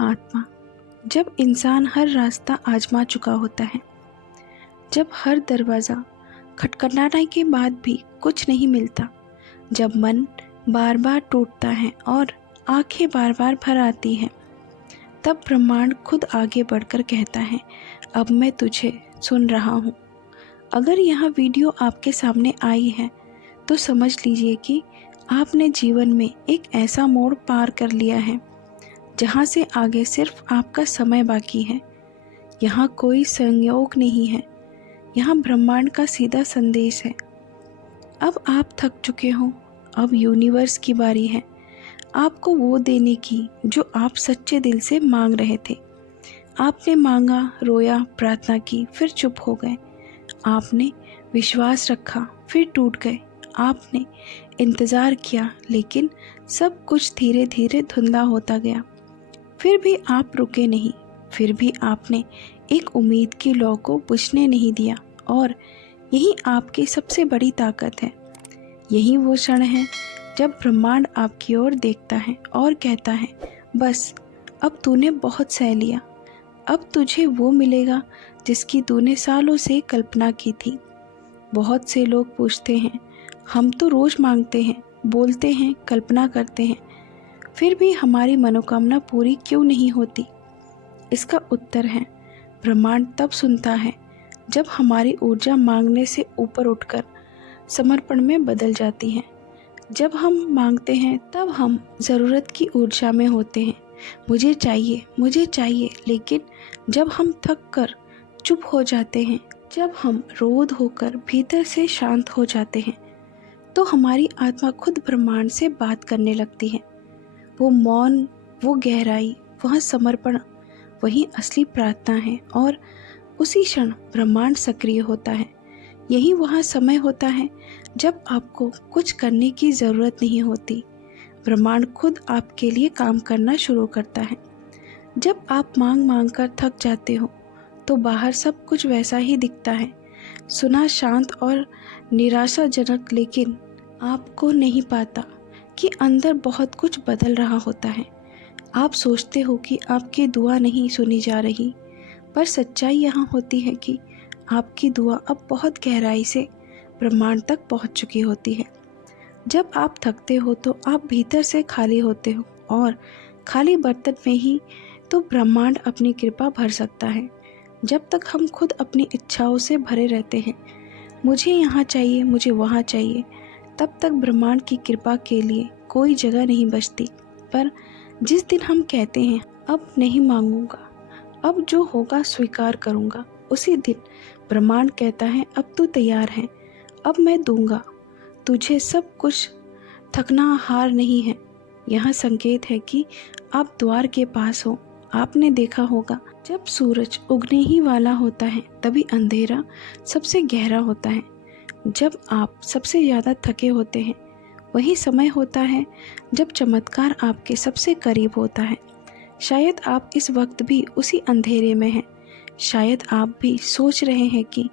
आत्मा, जब इंसान हर रास्ता आजमा चुका होता है, जब हर दरवाज़ा खटखटाने के बाद भी कुछ नहीं मिलता, जब मन बार बार टूटता है और आंखें बार बार भर आती हैं, तब ब्रह्मांड खुद आगे बढ़कर कहता है, अब मैं तुझे सुन रहा हूँ। अगर यह वीडियो आपके सामने आई है तो समझ लीजिए कि आपने जीवन में एक ऐसा मोड़ पार कर लिया है जहाँ से आगे सिर्फ आपका समय बाकी है। यहाँ कोई संयोग नहीं है, यहाँ ब्रह्मांड का सीधा संदेश है। अब आप थक चुके हो, अब यूनिवर्स की बारी है आपको वो देने की जो आप सच्चे दिल से मांग रहे थे। आपने मांगा, रोया, प्रार्थना की, फिर चुप हो गए। आपने विश्वास रखा, फिर टूट गए। आपने इंतज़ार किया, लेकिन सब कुछ धीरे धीरे धुंधला होता गया। फिर भी आप रुके नहीं, फिर भी आपने एक उम्मीद की लौ को बुझने नहीं दिया। और यही आपकी सबसे बड़ी ताकत है। यही वो क्षण है जब ब्रह्मांड आपकी ओर देखता है और कहता है, बस अब तूने बहुत सह लिया, अब तुझे वो मिलेगा जिसकी तूने सालों से कल्पना की थी। बहुत से लोग पूछते हैं, हम तो रोज़ मांगते हैं, बोलते हैं, कल्पना करते हैं, फिर भी हमारी मनोकामना पूरी क्यों नहीं होती? इसका उत्तर है, ब्रह्मांड तब सुनता है जब हमारी ऊर्जा मांगने से ऊपर उठकर समर्पण में बदल जाती है। जब हम मांगते हैं तब हम ज़रूरत की ऊर्जा में होते हैं, मुझे चाहिए, मुझे चाहिए। लेकिन जब हम थक कर चुप हो जाते हैं, जब हम रोध होकर भीतर से शांत हो जाते हैं, तो हमारी आत्मा खुद ब्रह्मांड से बात करने लगती है। वो मौन, वो गहराई, वह समर्पण, वही असली प्रार्थना है। और उसी क्षण ब्रह्मांड सक्रिय होता है। यही वह समय होता है जब आपको कुछ करने की ज़रूरत नहीं होती, ब्रह्मांड खुद आपके लिए काम करना शुरू करता है। जब आप मांग मांग कर थक जाते हो तो बाहर सब कुछ वैसा ही दिखता है, सुना, शांत और निराशाजनक, लेकिन आपको नहीं पाता कि अंदर बहुत कुछ बदल रहा होता है। आप सोचते हो कि आपकी दुआ नहीं सुनी जा रही, पर सच्चाई यहाँ होती है कि आपकी दुआ अब बहुत गहराई से ब्रह्मांड तक पहुँच चुकी होती है। जब आप थकते हो तो आप भीतर से खाली होते हो, और खाली बर्तन में ही तो ब्रह्मांड अपनी कृपा भर सकता है। जब तक हम खुद अपनी इच्छाओं से भरे रहते हैं, मुझे यहाँ चाहिए, मुझे वहाँ चाहिए, तब तक ब्रह्मांड की कृपा के लिए कोई जगह नहीं बचती। पर जिस दिन हम कहते हैं, अब नहीं मांगूंगा, अब जो होगा स्वीकार करूँगा, उसी दिन ब्रह्मांड कहता है, अब तू तैयार है, अब मैं दूंगा तुझे सब कुछ। थकना हार नहीं है, यह संकेत है कि आप द्वार के पास हो। आपने देखा होगा, जब सूरज उगने ही वाला होता है तभी अंधेरा सबसे गहरा होता है। जब आप सबसे ज़्यादा थके होते हैं, वही समय होता है जब चमत्कार आपके सबसे करीब होता है। शायद आप इस वक्त भी उसी अंधेरे में हैं। शायद आप भी सोच रहे हैं कि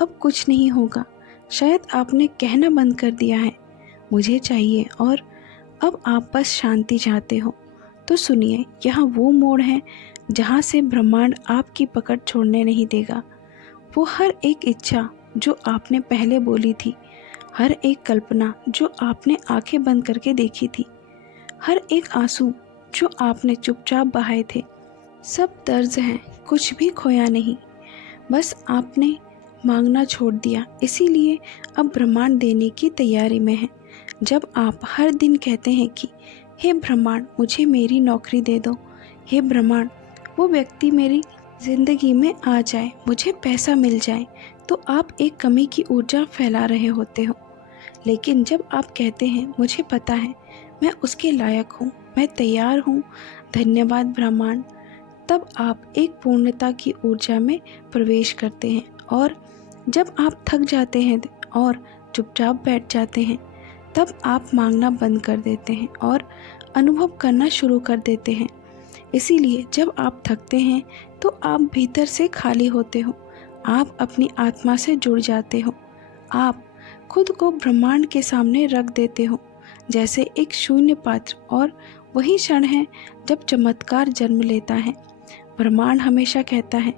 अब कुछ नहीं होगा। शायद आपने कहना बंद कर दिया है, मुझे चाहिए, और अब आप बस शांति चाहते हो। तो सुनिए, यहाँ वो मोड़ है जहाँ से ब्रह्मांड आपकी पकड़ छोड़ने नहीं देगा। वो हर एक इच्छा जो आपने पहले बोली थी, हर एक कल्पना जो आपने आंखें बंद करके देखी थी, हर एक आंसू जो आपने चुपचाप बहाए थे, सब दर्ज हैं, कुछ भी खोया नहीं। बस आपने मांगना छोड़ दिया। इसीलिए अब ब्रह्मांड देने की तैयारी में है। जब आप हर दिन कहते हैं कि हे ब्रह्मांड, मुझे मेरी नौकरी दे दो, हे ब्रह्मांड, वो व्यक्ति मेरी ज़िंदगी में आ जाए, मुझे पैसा मिल जाए, तो आप एक कमी की ऊर्जा फैला रहे होते हो। लेकिन जब आप कहते हैं, मुझे पता है मैं उसके लायक हूँ, मैं तैयार हूँ, धन्यवाद ब्रह्मांड, तब आप एक पूर्णता की ऊर्जा में प्रवेश करते हैं। और जब आप थक जाते हैं और चुपचाप बैठ जाते हैं, तब आप मांगना बंद कर देते हैं और अनुभव करना शुरू कर देते हैं। इसीलिए जब आप थकते हैं तो आप भीतर से खाली होते हो, आप अपनी आत्मा से जुड़ जाते हो, आप खुद को ब्रह्मांड के सामने रख देते हो जैसे एक शून्य पात्र, और वही क्षण है जब चमत्कार जन्म लेता है। ब्रह्मांड हमेशा कहता है,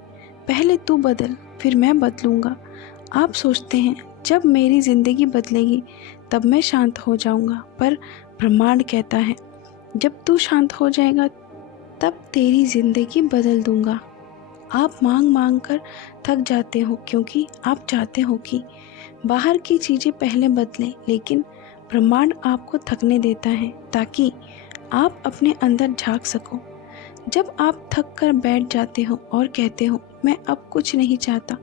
पहले तू बदल, फिर मैं बदलूंगा। आप सोचते हैं जब मेरी ज़िंदगी बदलेगी तब मैं शांत हो जाऊंगा, पर ब्रह्मांड कहता है जब तू शांत हो जाएगा तब तेरी ज़िंदगी बदल दूंगा। आप मांग मांग कर थक जाते हो क्योंकि आप चाहते हो कि बाहर की चीज़ें पहले बदलें, लेकिन ब्रह्मांड आपको थकने देता है ताकि आप अपने अंदर झांक सको। जब आप थक कर बैठ जाते हो और कहते हो मैं अब कुछ नहीं चाहता,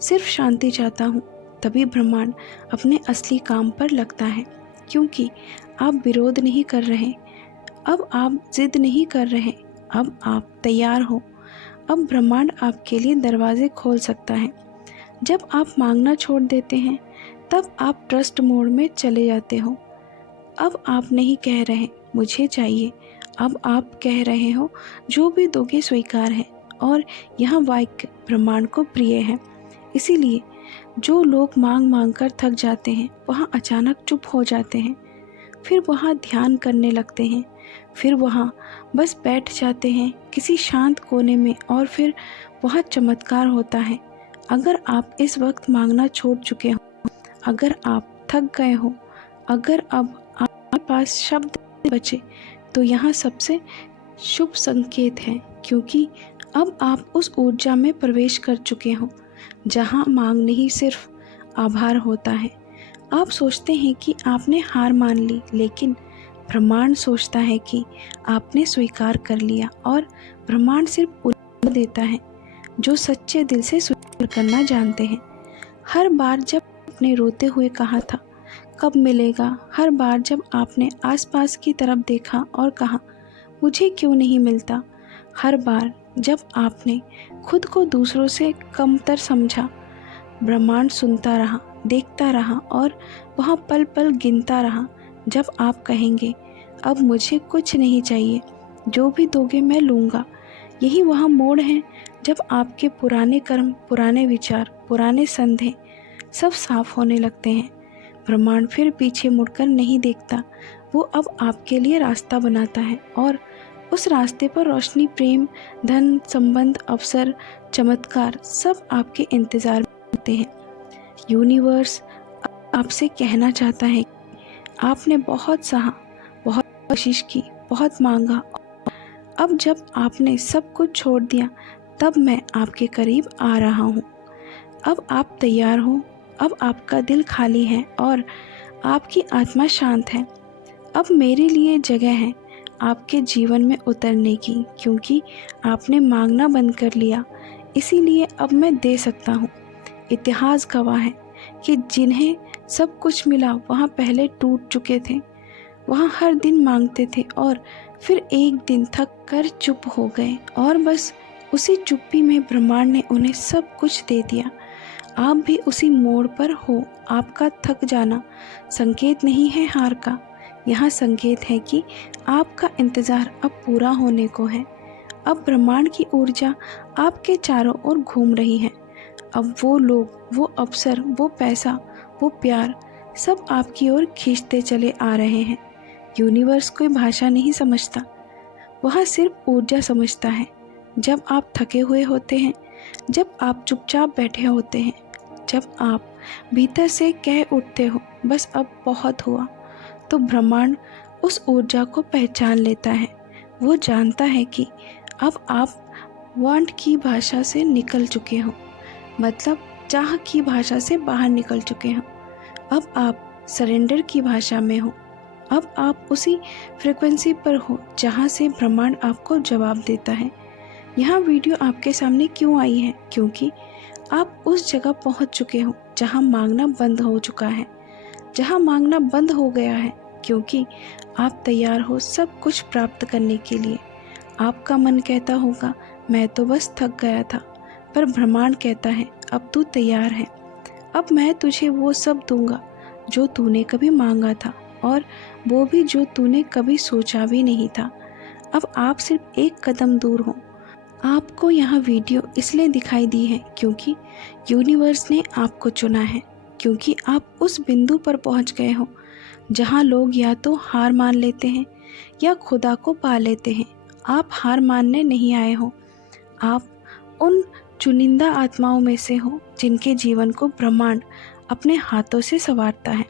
सिर्फ शांति चाहता हूँ, तभी ब्रह्मांड अपने असली काम पर लगता है। क्योंकि आप विरोध नहीं कर रहे, अब आप जिद नहीं कर रहे, अब आप तैयार हो। अब ब्रह्मांड आपके लिए दरवाजे खोल सकता है। जब आप मांगना छोड़ देते हैं तब आप ट्रस्ट मोड में चले जाते हो। अब आप नहीं कह रहे मुझे चाहिए, अब आप कह रहे हो जो भी दोगे स्वीकार है। और यह वाक्य ब्रह्मांड को प्रिय है। इसीलिए जो लोग मांग मांग कर थक जाते हैं वहाँ अचानक चुप हो जाते हैं, फिर वहाँ ध्यान करने लगते हैं, फिर वहाँ बस बैठ जाते हैं किसी शांत कोने में, और फिर वहाँ चमत्कार होता है। अगर आप इस वक्त मांगना छोड़ चुके हो, अगर आप थक गए हो, अगर अब आपके पास शब्द बचे, तो यहाँ सबसे शुभ संकेत है, क्योंकि अब आप उस ऊर्जा में प्रवेश कर चुके हो जहाँ मांग नहीं सिर्फ आभार होता है। आप सोचते हैं कि आपने हार मान ली, लेकिन ब्रह्मांड सोचता है कि आपने स्वीकार कर लिया। और ब्रह्मांड सिर्फ उन्हें देता है जो सच्चे दिल से स्वीकार करना जानते हैं। हर बार जब आपने रोते हुए कहा था कब मिलेगा, हर बार जब आपने आसपास की तरफ देखा और कहा मुझे क्यों नहीं मिलता, हर बार जब आपने खुद को दूसरों से कमतर समझा, ब्रह्मांड सुनता रहा, देखता रहा और वहाँ पल पल गिनता रहा। जब आप कहेंगे अब मुझे कुछ नहीं चाहिए, जो भी दोगे मैं लूँगा, यही वह मोड़ है जब आपके पुराने कर्म, पुराने विचार, पुराने संदेह सब साफ होने लगते हैं। ब्रह्मांड फिर पीछे मुड़कर नहीं देखता, वो अब आपके लिए रास्ता बनाता है, और उस रास्ते पर रोशनी, प्रेम, धन, संबंध, अवसर, चमत्कार सब आपके इंतज़ार में होते हैं। यूनिवर्स आपसे कहना चाहता है आपने बहुत सहा, बहुत कोशिश की, बहुत मांगा, अब जब आपने सब कुछ छोड़ दिया तब मैं आपके करीब आ रहा हूँ। अब आप तैयार हो, अब आपका दिल खाली है और आपकी आत्मा शांत है। अब मेरे लिए जगह है आपके जीवन में उतरने की, क्योंकि आपने मांगना बंद कर लिया, इसीलिए अब मैं दे सकता हूँ। इतिहास गवाह है कि जिन्हें सब कुछ मिला वहाँ पहले टूट चुके थे, वहाँ हर दिन मांगते थे और फिर एक दिन थक कर चुप हो गए, और बस उसी चुप्पी में ब्रह्मांड ने उन्हें सब कुछ दे दिया। आप भी उसी मोड़ पर हो। आपका थक जाना संकेत नहीं है हार का, यह संकेत है कि आपका इंतज़ार अब पूरा होने को है। अब ब्रह्मांड की ऊर्जा आपके चारों ओर घूम रही है। अब वो लोग, वो अवसर, वो पैसा, वो प्यार सब आपकी ओर खींचते चले आ रहे हैं। यूनिवर्स कोई भाषा नहीं समझता, वह सिर्फ ऊर्जा समझता है। जब आप थके हुए होते हैं, जब आप चुपचाप बैठे होते हैं, जब आप भीतर से कह उठते हो बस अब बहुत हुआ, तो ब्रह्मांड उस ऊर्जा को पहचान लेता है। वो जानता है कि अब आप वांट की भाषा से निकल चुके हो, मतलब चाह की भाषा से बाहर निकल चुके हो। अब आप सरेंडर की भाषा में हो। अब आप उसी फ्रिक्वेंसी पर हो जहाँ से ब्रह्मांड आपको जवाब देता है। यह वीडियो आपके सामने क्यों आई है? क्योंकि आप उस जगह पहुँच चुके हो जहाँ मांगना बंद हो चुका है, जहाँ मांगना बंद हो गया है, क्योंकि आप तैयार हो सब कुछ प्राप्त करने के लिए। आपका मन कहता होगा मैं तो बस थक गया था, पर ब्रह्मांड कहता है अब तू तैयार है, अब मैं तुझे वो सब दूंगा जो तूने कभी मांगा था, और वो भी जो तूने कभी सोचा भी नहीं था। अब आप सिर्फ एक कदम दूर हो। आपको यह वीडियो इसलिए दिखाई दी है क्योंकि यूनिवर्स ने आपको चुना है, क्योंकि आप उस बिंदु पर पहुंच गए हो जहां लोग या तो हार मान लेते हैं या खुदा को पा लेते हैं। आप हार मानने नहीं आए हो। आप उन चुनिंदा आत्माओं में से हो जिनके जीवन को ब्रह्मांड अपने हाथों से संवारता है।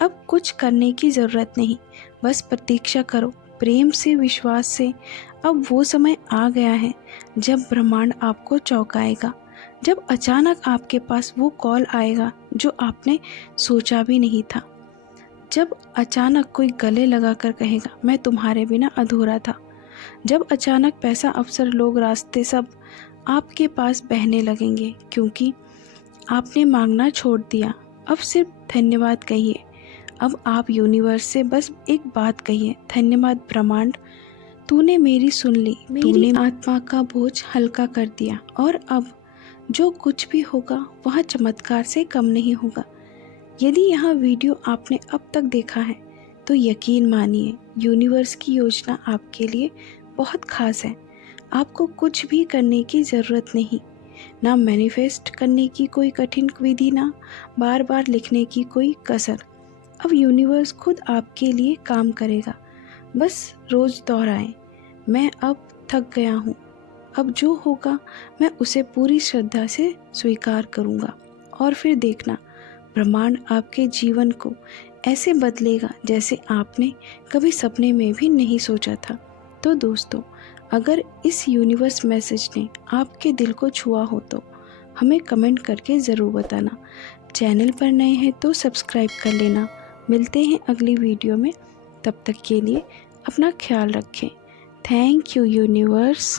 अब कुछ करने की ज़रूरत नहीं, बस प्रतीक्षा करो, प्रेम से, विश्वास से। अब वो समय आ गया है जब ब्रह्मांड आपको चौंकाएगा, जब अचानक आपके पास वो कॉल आएगा जो आपने सोचा भी नहीं था, जब अचानक कोई गले लगाकर कहेगा मैं तुम्हारे बिना अधूरा था, जब अचानक पैसा, अवसर, लोग, रास्ते सब आपके पास बहने लगेंगे क्योंकि आपने मांगना छोड़ दिया। अब सिर्फ धन्यवाद कहिए। अब आप यूनिवर्स से बस एक बात कहिए, धन्यवाद ब्रह्मांड, तूने मेरी सुन ली, तूने आत्मा का बोझ हल्का कर दिया। और अब जो कुछ भी होगा वह चमत्कार से कम नहीं होगा। यदि यह वीडियो आपने अब तक देखा है तो यकीन मानिए यूनिवर्स की योजना आपके लिए बहुत खास है। आपको कुछ भी करने की ज़रूरत नहीं, ना मैनिफेस्ट करने की कोई कठिन विधि, ना बार बार लिखने की कोई कसर। अब यूनिवर्स खुद आपके लिए काम करेगा। बस रोज़ दोहराएं, मैं अब थक गया हूँ, अब जो होगा मैं उसे पूरी श्रद्धा से स्वीकार करूँगा। और फिर देखना, ब्रह्मांड आपके जीवन को ऐसे बदलेगा जैसे आपने कभी सपने में भी नहीं सोचा था। तो दोस्तों, अगर इस यूनिवर्स मैसेज ने आपके दिल को छुआ हो तो हमें कमेंट करके ज़रूर बताना। चैनल पर नए हैं तो सब्सक्राइब कर लेना। मिलते हैं अगली वीडियो में, तब तक के लिए अपना ख्याल रखें। Thank you universe.